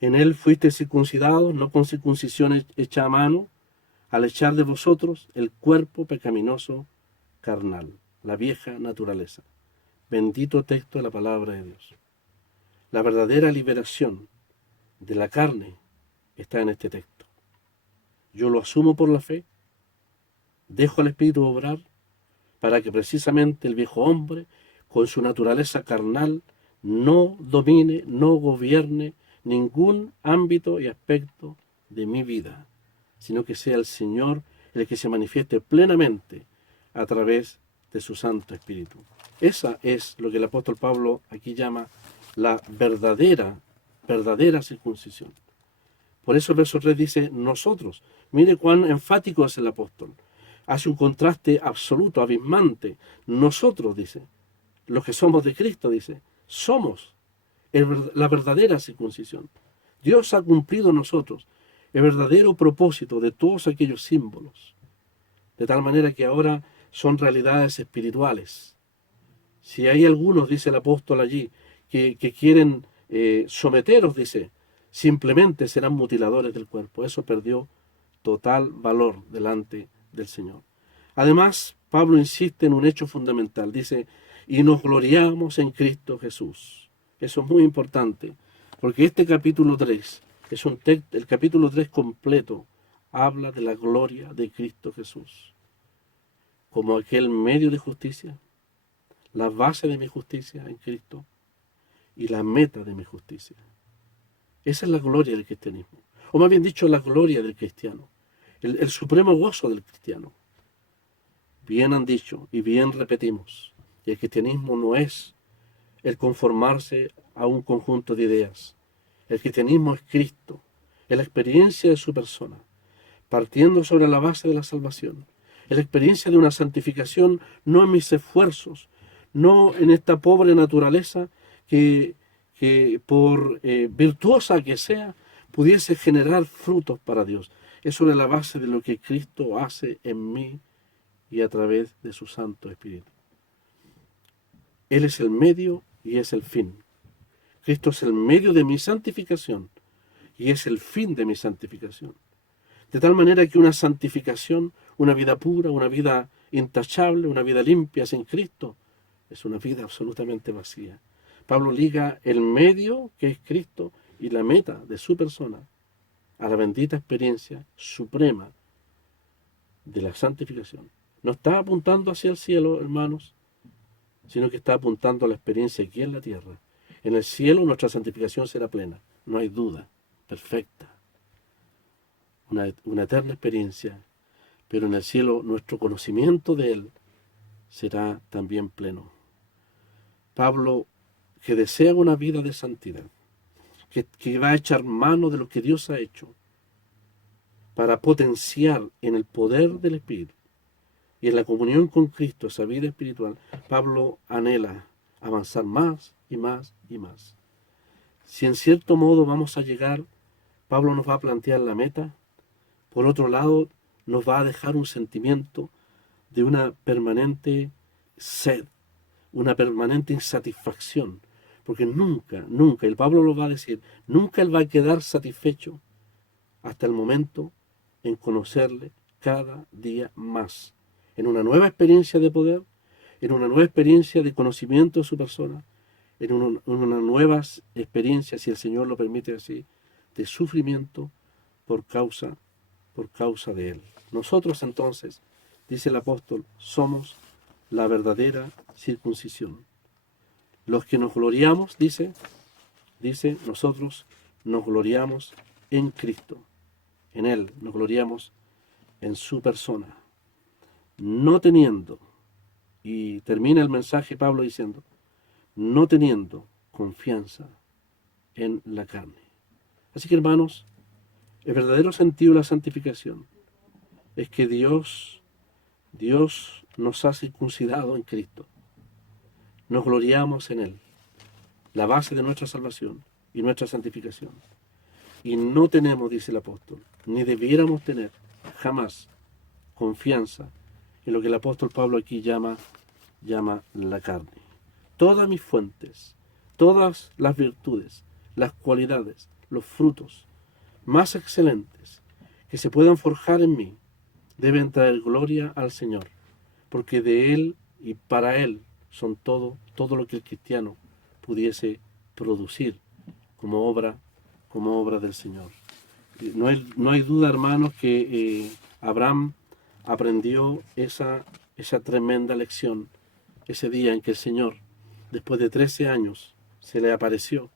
en él fuiste circuncidados, no con circuncisión hecha a mano, al echar de vosotros el cuerpo pecaminoso carnal, la vieja naturaleza. Bendito texto de la palabra de Dios. La verdadera liberación de la carne está en este texto. Yo lo asumo por la fe, dejo al Espíritu obrar para que precisamente el viejo hombre, con su naturaleza carnal, no domine, no gobierne ningún ámbito y aspecto de mi vida, sino que sea el Señor el que se manifieste plenamente a través de su Santo Espíritu. Esa es lo que el apóstol Pablo aquí llama la verdadera circuncisión. Por eso el verso 3 dice, nosotros. Mire cuán enfático es el apóstol. Hace un contraste absoluto, abismante. Nosotros, dice, los que somos de Cristo, dice, somos la verdadera circuncisión. Dios ha cumplido en nosotros el verdadero propósito de todos aquellos símbolos. De tal manera que ahora son realidades espirituales. Si hay algunos, dice el apóstol allí, que quieren someteros, dice, simplemente serán mutiladores del cuerpo. Eso perdió total valor delante del Señor. Además, Pablo insiste en un hecho fundamental. Dice, y nos gloriamos en Cristo Jesús. Eso es muy importante, porque este capítulo 3, es el capítulo 3 completo, habla de la gloria de Cristo Jesús, como aquel medio de justicia, la base de mi justicia en Cristo y la meta de mi justicia. Esa es la gloria del cristianismo, o más bien dicho, la gloria del cristiano, el supremo gozo del cristiano. Bien han dicho y bien repetimos, el cristianismo no es el conformarse a un conjunto de ideas. El cristianismo es Cristo, es la experiencia de su persona, partiendo sobre la base de la salvación. Es la experiencia de una santificación no en mis esfuerzos, no en esta pobre naturaleza que por virtuosa que sea, pudiese generar frutos para Dios. Eso es la base de lo que Cristo hace en mí y a través de su Santo Espíritu. Él es el medio y es el fin. Cristo es el medio de mi santificación y es el fin de mi santificación. De tal manera que una santificación, una vida pura, una vida intachable, una vida limpia sin Cristo, es una vida absolutamente vacía. Pablo liga el medio, que es Cristo, y la meta de su persona a la bendita experiencia suprema de la santificación. No está apuntando hacia el cielo, hermanos, sino que está apuntando a la experiencia aquí en la tierra. En el cielo nuestra santificación será plena, no hay duda, perfecta. Una eterna experiencia, pero en el cielo nuestro conocimiento de Él será también pleno. Pablo, que desea una vida de santidad, que va a echar mano de lo que Dios ha hecho para potenciar en el poder del Espíritu y en la comunión con Cristo esa vida espiritual, Pablo anhela avanzar más y más y más. Si en cierto modo vamos a llegar, Pablo nos va a plantear la meta. Por otro lado, nos va a dejar un sentimiento de una permanente sed, una permanente insatisfacción, porque nunca, nunca, el Pablo lo va a decir, nunca él va a quedar satisfecho hasta el momento en conocerle cada día más, en una nueva experiencia de poder, en una nueva experiencia de conocimiento de su persona, en una nueva experiencia, si el Señor lo permite así, de sufrimiento por causa de Él. Nosotros entonces, dice el apóstol, somos la verdadera circuncisión. Los que nos gloriamos, dice, nosotros nos gloriamos en Cristo, en Él, nos gloriamos en su persona, no teniendo, y termina el mensaje Pablo diciendo, no teniendo confianza en la carne. Así que hermanos, el verdadero sentido de la santificación es que Dios nos ha circuncidado en Cristo. Nos gloriamos en Él, la base de nuestra salvación y nuestra santificación. Y no tenemos, dice el apóstol, ni debiéramos tener jamás confianza en lo que el apóstol Pablo aquí llama la carne. Todas mis fuentes, todas las virtudes, las cualidades, los frutos más excelentes que se puedan forjar en mí, deben traer gloria al Señor, porque de Él y para Él son todo lo que el cristiano pudiese producir como obra del Señor. No hay duda, hermanos, que Abraham aprendió esa tremenda lección ese día en que el Señor, después de 13 años, se le apareció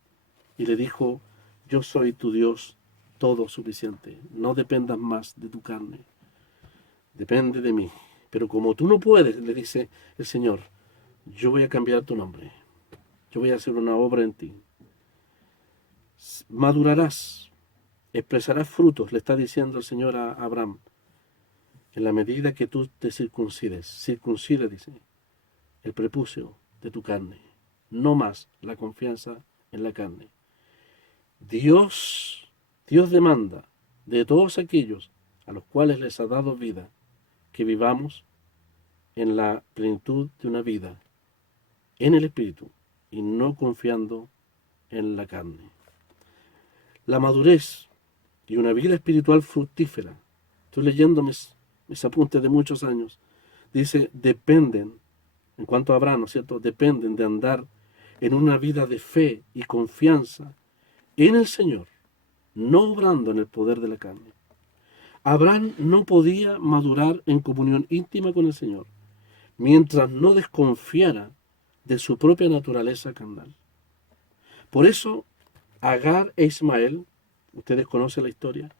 y le dijo, yo soy tu Dios todo suficiente, no dependas más de tu carne, depende de mí. Pero como tú no puedes, le dice el Señor, yo voy a cambiar tu nombre, yo voy a hacer una obra en ti. Madurarás, expresarás frutos, le está diciendo el Señor a Abraham, en la medida que tú te circuncides. Circuncide, dice, el prepucio de tu carne, no más la confianza en la carne. Dios demanda de todos aquellos a los cuales les ha dado vida, que vivamos en la plenitud de una vida en el Espíritu y no confiando en la carne. La madurez y una vida espiritual fructífera, estoy leyendo mis apuntes de muchos años, dice, dependen, en cuanto a Abraham, ¿no es cierto?, dependen de andar en una vida de fe y confianza en el Señor, no obrando en el poder de la carne. Abraham no podía madurar en comunión íntima con el Señor mientras no desconfiara de su propia naturaleza carnal. Por eso, Agar e Ismael, ustedes conocen la historia,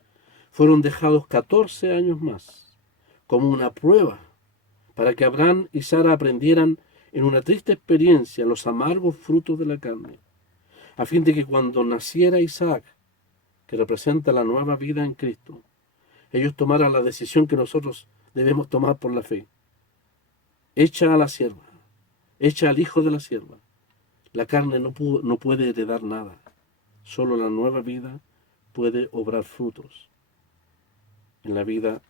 fueron dejados 14 años más como una prueba para que Abraham y Sara aprendieran en una triste experiencia los amargos frutos de la carne, a fin de que cuando naciera Isaac, que representa la nueva vida en Cristo, ellos tomaran la decisión que nosotros debemos tomar por la fe. Echa a la sierva, hecha al hijo de la sierva. La carne no puede heredar nada. Solo la nueva vida puede obrar frutos en la vida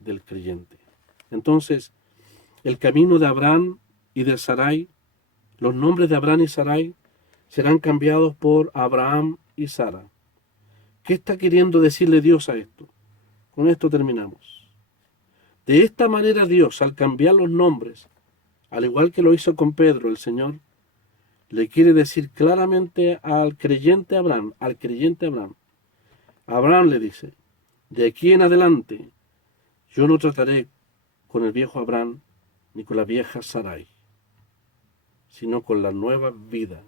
del creyente. Entonces, el camino de Abraham y de Sarai, los nombres de Abraham y Sarai serán cambiados por Abraham y Sara. ¿Qué está queriendo decirle Dios a esto? Con esto terminamos. De esta manera Dios, al cambiar los nombres, al igual que lo hizo con Pedro, el Señor, le quiere decir claramente al creyente Abraham, Abraham le dice, de aquí en adelante, yo no trataré con el viejo Abraham ni con la vieja Sarai, sino con la nueva vida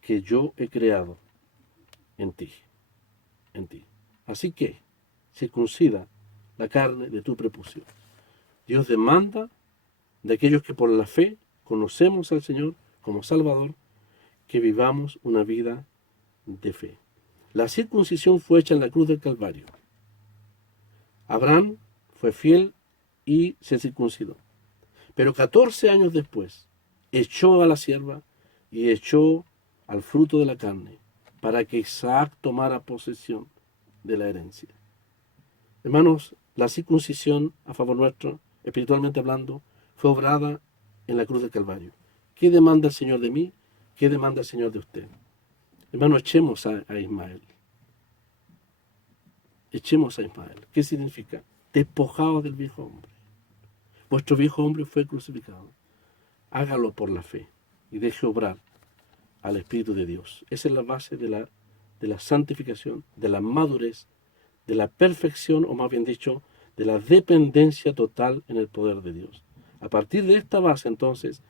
que yo he creado en ti, en ti. Así que, circuncida la carne de tu prepucio. Dios demanda de aquellos que por la fe conocemos al Señor como Salvador, que vivamos una vida de fe. La circuncisión fue hecha en la cruz del Calvario. Abraham fue fiel y se circuncidó. Pero 14 años después, echó a la sierva y echó al fruto de la carne, para que Isaac tomara posesión de la herencia. Hermanos, la circuncisión a favor nuestro, espiritualmente hablando, fue obrada en la cruz del Calvario. ¿Qué demanda el Señor de mí? ¿Qué demanda el Señor de usted? Hermano, echemos a Ismael. Echemos a Ismael. ¿Qué significa? Despojados del viejo hombre. Vuestro viejo hombre fue crucificado. Hágalo por la fe y deje obrar al Espíritu de Dios. Esa es la base de la santificación, de la madurez, de la perfección, o más bien dicho, de la dependencia total en el poder de Dios. A partir de esta base, entonces,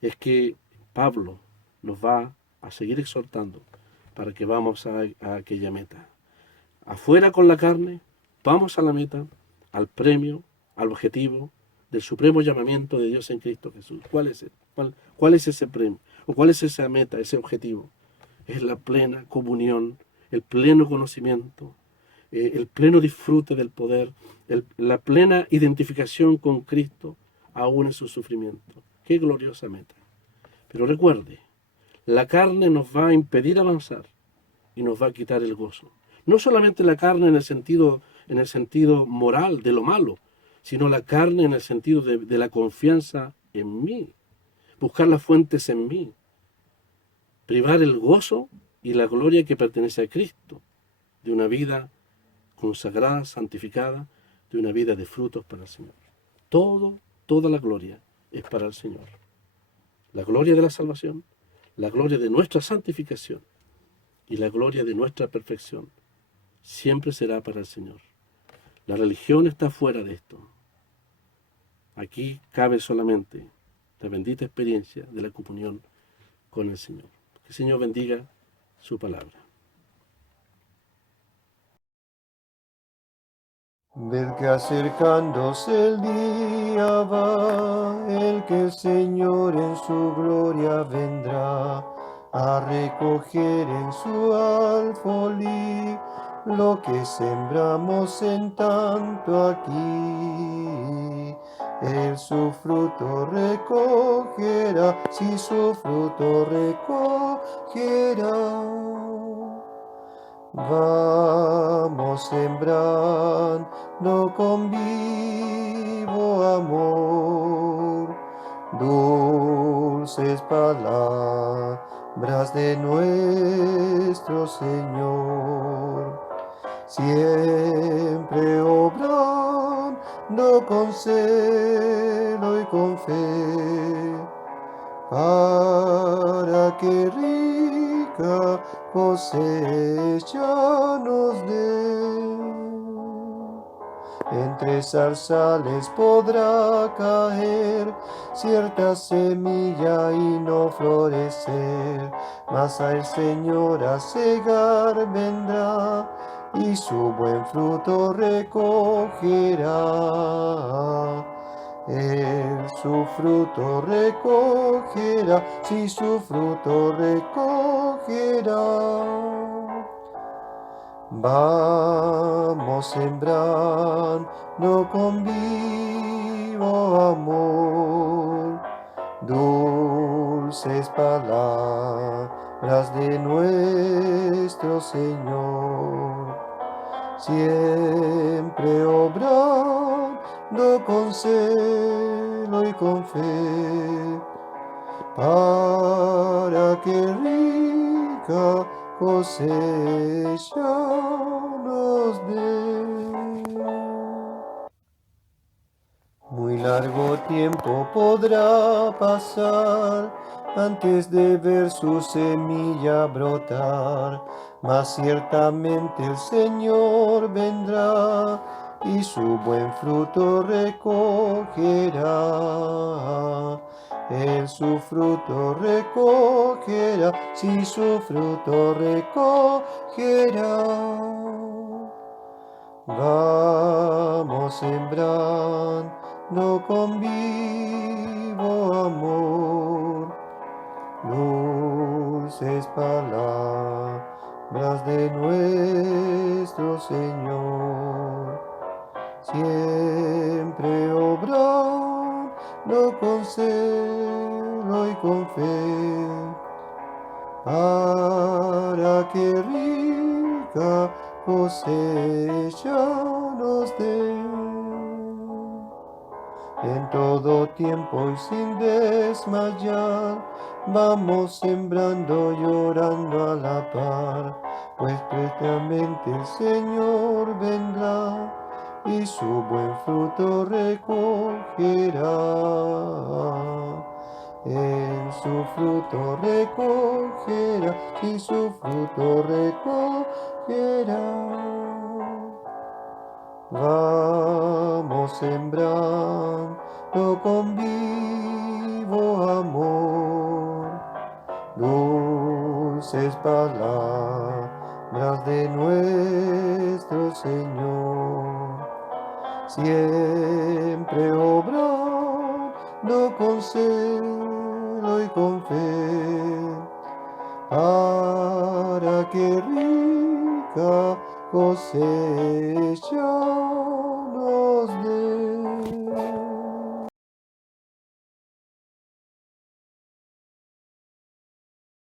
es que Pablo nos va a seguir exhortando para que vamos a aquella meta. Afuera con la carne, vamos a la meta, al premio, al objetivo del supremo llamamiento de Dios en Cristo Jesús. ¿Cuál es ese premio? ¿O cuál es esa meta, ese objetivo? Es la plena comunión, el pleno conocimiento, el pleno disfrute del poder, la plena identificación con Cristo, aún en su sufrimiento. ¡Qué gloriosa meta! Pero recuerde, la carne nos va a impedir avanzar y nos va a quitar el gozo. No solamente la carne en el sentido moral de lo malo, sino la carne en el sentido de la confianza en mí, buscar las fuentes en mí, privar el gozo y la gloria que pertenece a Cristo, de una vida consagrada, santificada, de una vida de frutos para el Señor. Toda la gloria es para el Señor. La gloria de la salvación, la gloria de nuestra santificación y la gloria de nuestra perfección siempre será para el Señor. La religión está fuera de esto. Aquí cabe solamente la bendita experiencia de la comunión con el Señor. Que el Señor bendiga su palabra. Ved que acercándose el día va, el que el Señor en su gloria vendrá a recoger en su alfolí lo que sembramos en tanto aquí. Él su fruto recogerá, si su fruto recogerá. Vamos sembrando con vivo amor dulces palabras de nuestro Señor, siempre obrando con celo y con fe, para que rica cosecha nos dé. Entre zarzales podrá caer cierta semilla y no florecer, mas al Señor a cegar vendrá y su buen fruto recogerá. Él su fruto recogerá, si su fruto recogerá. Vamos sembrando con vivo amor dulces palabras de nuestro Señor, siempre obrando con celo y con fe, para que rica cosecha nos dé. Muy largo tiempo podrá pasar antes de ver su semilla brotar, mas ciertamente el Señor vendrá y su buen fruto recogerá. Él su fruto recogerá, sí, su fruto recogerá. Vamos sembrando con vivo amor dulces palabras de nuestro Señor, siempre obrando con celo y con fe, para que rica cosecha nos dé. En todo tiempo y sin desmayar, vamos sembrando y orando a la par, pues prontamente el Señor vendrá y su buen fruto recogerá. En su fruto recogerá, y su fruto recogerá. Vamos sembrando con vivo amor dulces palabras de nuestro Señor, siempre obrando con celo y con fe, para que rica cosecha nos dé.